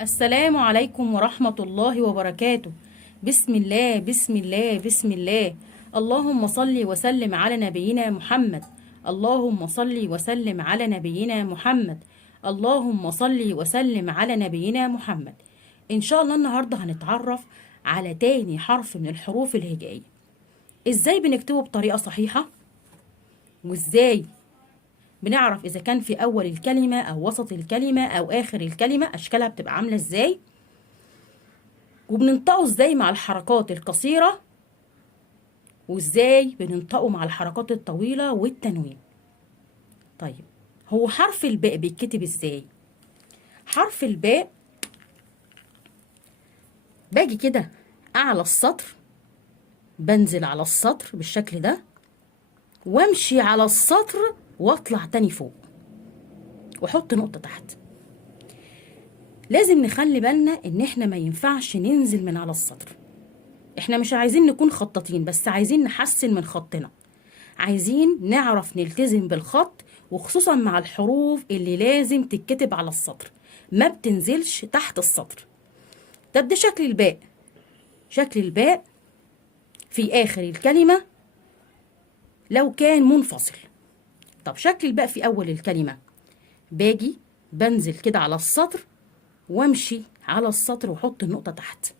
السلام عليكم ورحمة الله وبركاته. بسم الله بسم الله بسم الله. اللهم صل وسلم على نبينا محمد. اللهم صل وسلم على نبينا محمد. اللهم صل وسلم على نبينا محمد. إن شاء الله النهاردة هنتعرف على تاني حرف من الحروف الهجائية. إزاي بنكتبه بطريقة صحيحة؟ وإزاي بنعرف إذا كان في أول الكلمة أو وسط الكلمة أو آخر الكلمة أشكالها بتبقى عاملة إزاي؟ وبننطقه إزاي مع الحركات القصيرة، وإزاي بننطقه مع الحركات الطويلة والتنوين. طيب، هو حرف الباء بيتكتب إزاي؟ حرف الباء باجي كده أعلى السطر، بنزل على السطر بالشكل ده وامشي على السطر واطلع تاني فوق واحط نقطة تحت. لازم نخلي بالنا ان احنا ما ينفعش ننزل من على السطر. احنا مش عايزين نكون خطاطين، بس عايزين نحسن من خطنا، عايزين نعرف نلتزم بالخط، وخصوصا مع الحروف اللي لازم تتكتب على السطر ما بتنزلش تحت السطر. طب ده شكل الباء. شكل الباء في آخر الكلمة لو كان منفصل. طب شكل الباء في أول الكلمة، باجي بنزل كده على السطر وامشي على السطر واحط النقطة تحت.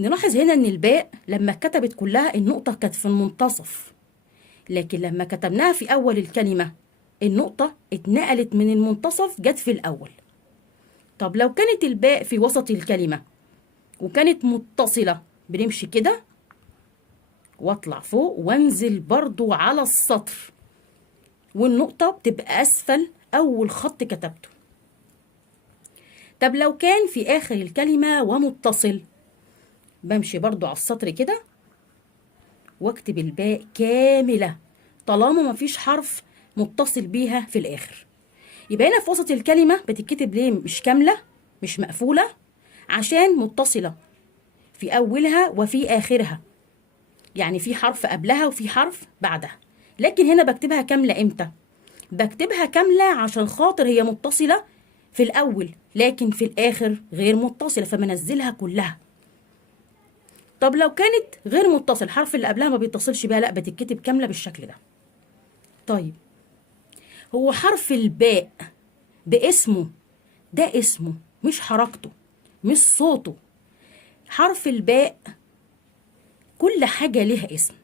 نلاحظ هنا ان الباء لما اتكتبت كلها النقطة كانت في المنتصف، لكن لما كتبناها في أول الكلمة النقطة اتنقلت من المنتصف جت في الأول. طب لو كانت الباء في وسط الكلمة وكانت متصلة بنمشي كده واطلع فوق وانزل برضو على السطر، والنقطة بتبقى أسفل أول خط كتبته. طب لو كان في آخر الكلمة ومتصل، بمشي برضو على السطر كده واكتب الباء كاملة طالما مفيش حرف متصل بيها في الآخر. يبقى هنا في وسط الكلمة بتتكتب ليه مش كاملة، مش مقفولة؟ عشان متصلة في أولها وفي آخرها، يعني في حرف قبلها وفي حرف بعدها. لكن هنا بكتبها كاملة إمتى؟ بكتبها كاملة عشان خاطر هي متصلة في الأول لكن في الآخر غير متصلة، فمنزلها كلها. طب لو كانت غير متصل، الحرف اللي قبلها ما بيتصلش بيها، لا بتتكتب كاملة بالشكل ده. طيب، هو حرف الباء باسمه، ده اسمه مش حركته مش صوته. حرف الباء كل حاجة ليها اسم.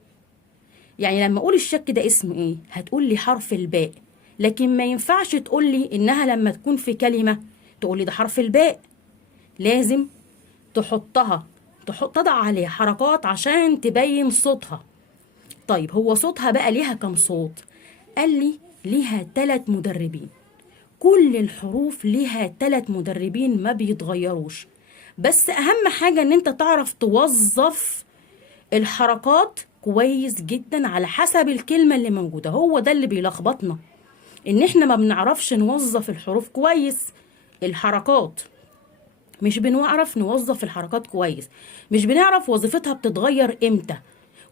يعني لما اقول الشك ده اسم ايه، هتقول لي حرف الباء، لكن ما ينفعش تقول لي انها لما تكون في كلمة تقول لي ده حرف الباء. لازم تضع عليها حركات عشان تبين صوتها. طيب، هو صوتها بقى ليها كم صوت؟ قال لي ليها 3 مدربين. كل الحروف ليها 3 مدربين ما بيتغيروش، بس اهم حاجة ان انت تعرف توظف الحركات كويس جدا على حسب الكلمة اللي موجودة. هو ده اللي بيلخبطنا، ان احنا ما بنعرفش نوظف الحروف كويس. الحركات مش بنعرف نوظف الحركات كويس، مش بنعرف وظيفتها بتتغير امتى،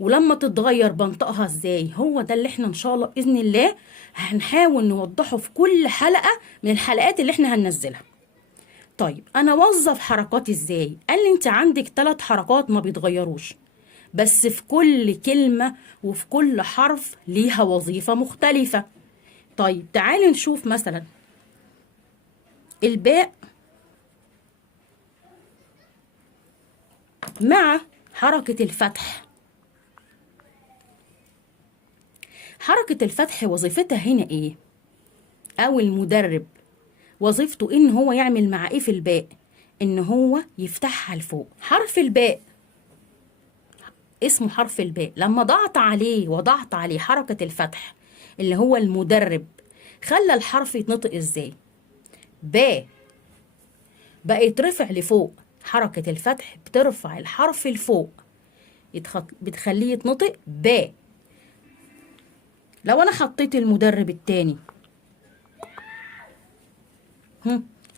ولما تتغير بنطقها ازاي. هو ده اللي احنا ان شاء الله باذن الله هنحاول نوضحه في كل حلقة من الحلقات اللي احنا هننزلها. طيب، انا اوظف حركاتي ازاي؟ قال لي انت عندك 3 حركات ما بيتغيروش، بس في كل كلمة وفي كل حرف ليها وظيفة مختلفة. طيب تعالي نشوف مثلا الباء مع حركة الفتح. حركة الفتح وظيفتها هنا ايه؟ او المدرب وظيفته ان هو يعمل مع ايه في الباء؟ ان هو يفتحها لفوق. حرف الباء اسمه حرف الباء، لما وضعت عليه حركة الفتح اللي هو المدرب، خلى الحرف يتنطق ازاي؟ باء. بقى يترفع لفوق. حركة الفتح بترفع الحرف لفوق، بتخليه يتنطق باء. لو انا حطيت المدرب التاني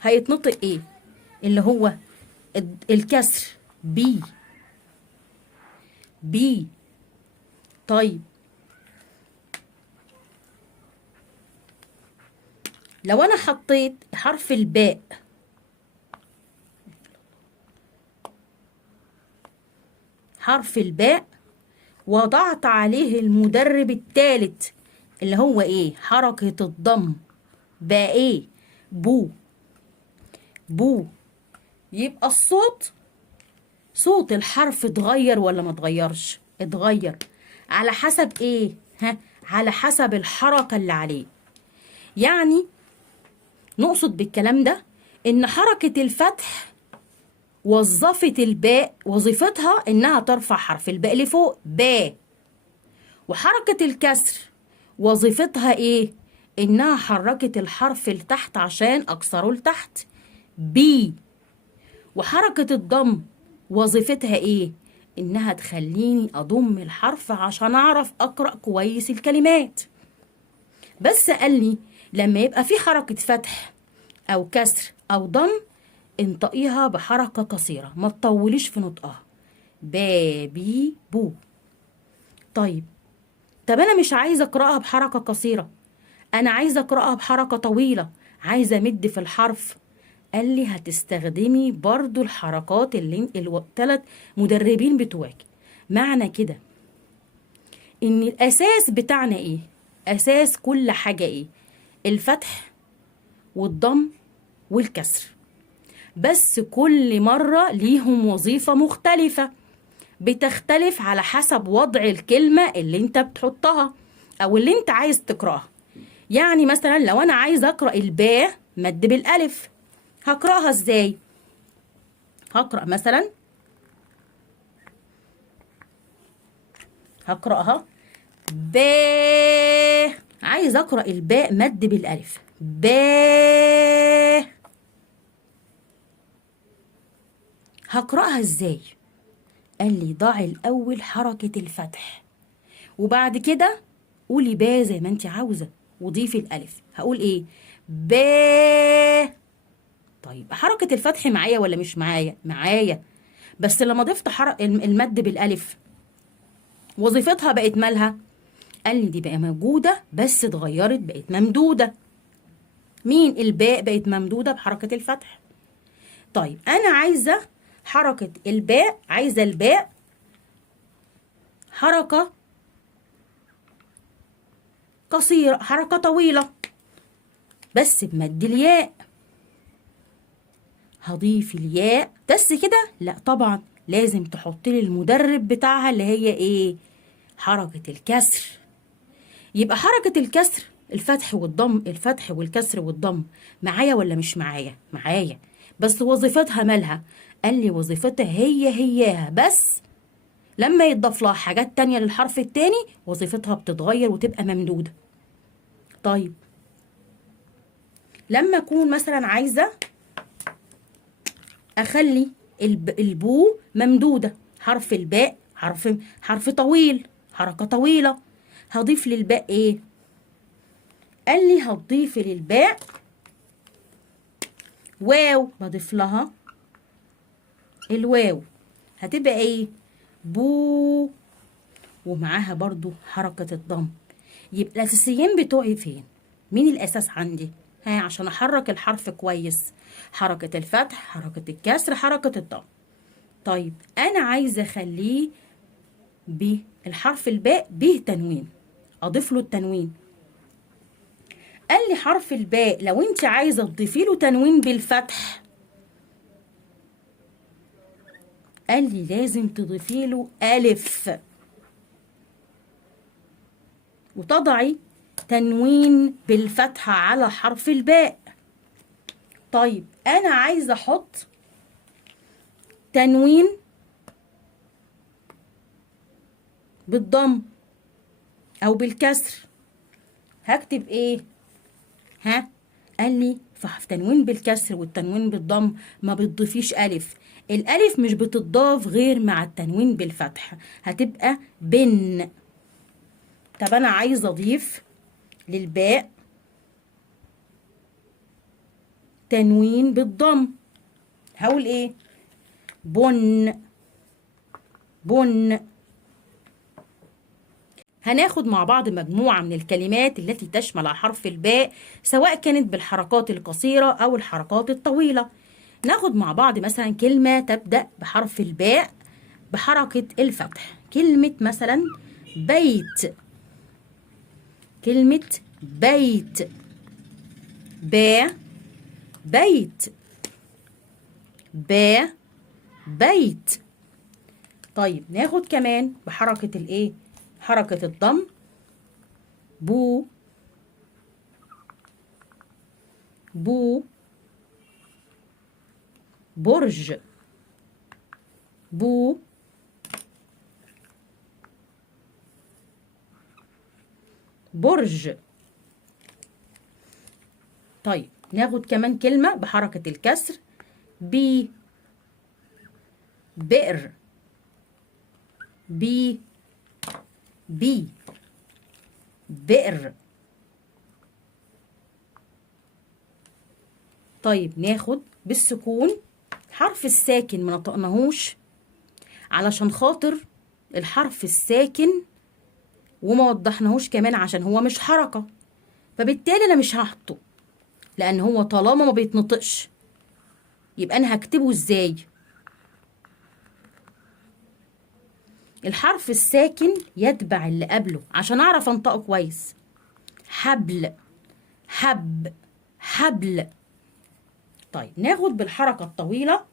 هيتنطق ايه؟ اللي هو الكسر بي. بي. طيب، لو انا حطيت حرف الباء حرف الباء، وضعت عليه المدرب الثالث اللي هو ايه؟ حركة الضم. بقى ايه؟ بو. بو. يبقى الصوت، صوت الحرف اتغير ولا ما اتغيرش؟ اتغير. على حسب ايه؟ على حسب الحركة اللي عليه. يعني نقصد بالكلام ده ان حركة الفتح وظفت الباء، وظيفتها انها ترفع حرف الباء لفوق، با. وحركة الكسر وظيفتها ايه؟ انها حركت الحرف لتحت عشان اكسره لتحت، بي. وحركة الضم وظيفتها ايه؟ انها تخليني اضم الحرف عشان اعرف اقرأ كويس الكلمات. بس قال لي لما يبقى في حركة فتح او كسر او ضم، انطقيها بحركة قصيرة، ما تطوليش في نطقها. بابي بو. طيب انا مش عايزة اقرأها بحركة قصيرة، انا عايزة اقرأها بحركة طويلة، عايزة امد في الحرف. قال لي هتستخدمي برضو الحركات اللي الثلاث مدربين بتوعك. معنى كده ان الاساس بتاعنا ايه؟ اساس كل حاجة ايه؟ الفتح والضم والكسر. بس كل مرة ليهم وظيفة مختلفة، بتختلف على حسب وضع الكلمة اللي انت بتحطها او اللي انت عايز تقرأها. يعني مثلا لو انا عايز اقرأ الباء مد بالالف، هقرأها ازاي؟ هقرأ مثلا، هقرأها ب. عايز اقرأ الباء مد بالالف، ب. هقرأها ازاي؟ قال لي ضعي الاول حركة الفتح، وبعد كده قولي با زي ما انت عاوزة وضيفي الالف. هقول ايه؟ ب. طيب حركة الفتح معايا ولا مش معايا؟ معايا. بس لما ضفت المد بالالف، وظيفتها بقت مالها؟ قال لي دي بقى موجودة بس اتغيرت بقت ممدودة. مين؟ الباء بقت ممدودة بحركة الفتح. طيب أنا عايزة حركة الباء، عايزة الباء حركة قصيرة، حركة طويلة بس بمد الياء. هضيف الياء بس كده؟ لا طبعا، لازم تحط لي المدرب بتاعها اللي هي ايه؟ حركة الكسر. يبقى حركة الكسر، الفتح والضم، الفتح والكسر والضم معايا ولا مش معايا؟ معايا. بس وظيفتها مالها؟ قال لي وظيفتها هياها، بس لما يتضاف لها حاجات تانية للحرف التاني وظيفتها بتتغير وتبقى ممدودة. طيب لما أكون مثلا عايزة أخلي البو ممدودة، حرف الباء حرف طويل، حركة طويلة، هضيف للباء ايه؟ قال لي هتضيف للباء واو، بضيف لها الواو، هتبقى ايه؟ بو. ومعاها برضو حركة الضم. يبقى الأساسيين بتوعي فين؟ مين الأساس عندي؟ عشان أحرك الحرف كويس، حركة الفتح، حركة الكسر، حركة الضم. طيب أنا عايزة أخليه بالحرف الباء به تنوين، أضيف له التنوين. قال لي حرف الباء لو انت عايزة تضيفي له تنوين بالفتح، قال لي لازم تضيفي له ألف وتضعي تنوين بالفتحة على حرف الباء. طيب أنا عايزة أحط تنوين بالضم أو بالكسر، هكتب إيه؟ قال لي في تنوين بالكسر والتنوين بالضم ما بتضيفيش ألف، الألف مش بتضاف غير مع التنوين بالفتح، هتبقى بن. طب أنا عايزة أضيف للباء تنوين بالضم، هقول إيه؟ بن. بن. هناخد مع بعض مجموعة من الكلمات التي تشمل على حرف الباء، سواء كانت بالحركات القصيرة أو الحركات الطويلة. ناخد مع بعض مثلا كلمة تبدأ بحرف الباء بحركة الفتح. كلمة مثلا بيت، كلمة بيت، با بيت، با بيت. طيب ناخد كمان بحركة الايه، حركة الضم. بو بو، برج، بو برج. طيب ناخد كمان كلمة بحركة الكسر. بي بئر، بي بي بئر. طيب ناخد بالسكون، حرف الساكن ما نطقناهوش علشان خاطر الحرف الساكن، وما وضحناهوش كمان عشان هو مش حركة، فبالتالي انا مش هحطه، لان هو طالما ما بيتنطقش يبقى انا هكتبه ازاي؟ الحرف الساكن يتبع اللي قبله عشان اعرف انطقه كويس. حبل، حب، حبل. طيب ناخد بالحركة الطويلة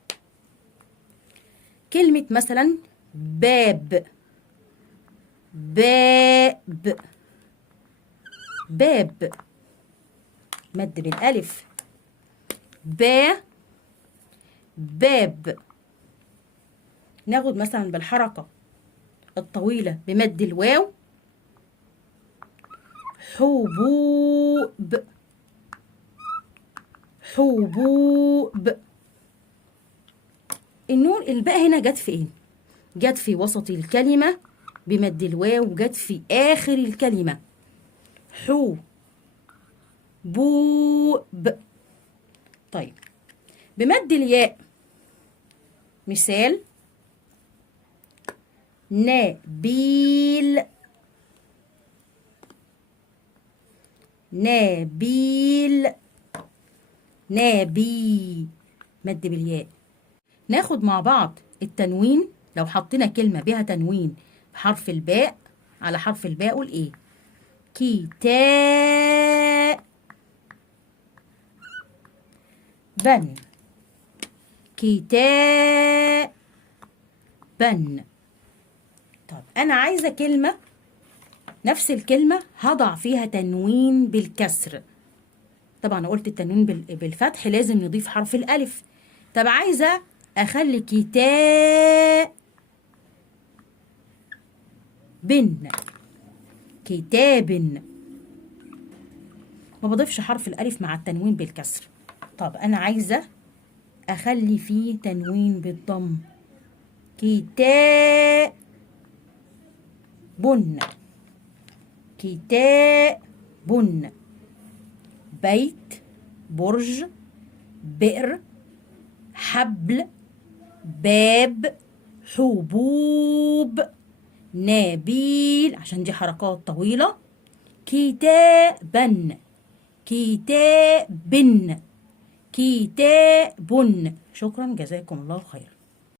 كلمة مثلا باب، باب، باب، مد بالألف. با باب. ناخد مثلا بالحركة الطويلة بمد الواو. حبوب، حبوب. النون الباء هنا جت في ايه؟ جت في وسط الكلمة بمد الواو، وجت في آخر الكلمة. حو بوب. طيب بمد الياء، مثال نبيل، نبيل، نبي، مد بالياء. ناخد مع بعض التنوين. لو حطينا كلمة بها تنوين بحرف الباء على حرف الباء قول ايه؟ كتاب، بن، كتاب، بن. طب انا عايزة كلمة نفس الكلمة هضع فيها تنوين بالكسر. طبعا انا قلت التنوين بالفتح لازم نضيف حرف الالف. طب عايزة اخلي كتاب بن، كتاب، ما بضيفش حرف الالف مع التنوين بالكسر. طب انا عايزة اخلي فيه تنوين بالضم. كتاب بن، كتاب بن. بيت، برج، بئر، حبل، باب، حبوب، نبيل عشان دي حركات طويلة. كتابا، كتاب، كتاب. شكرا، جزاكم الله خير.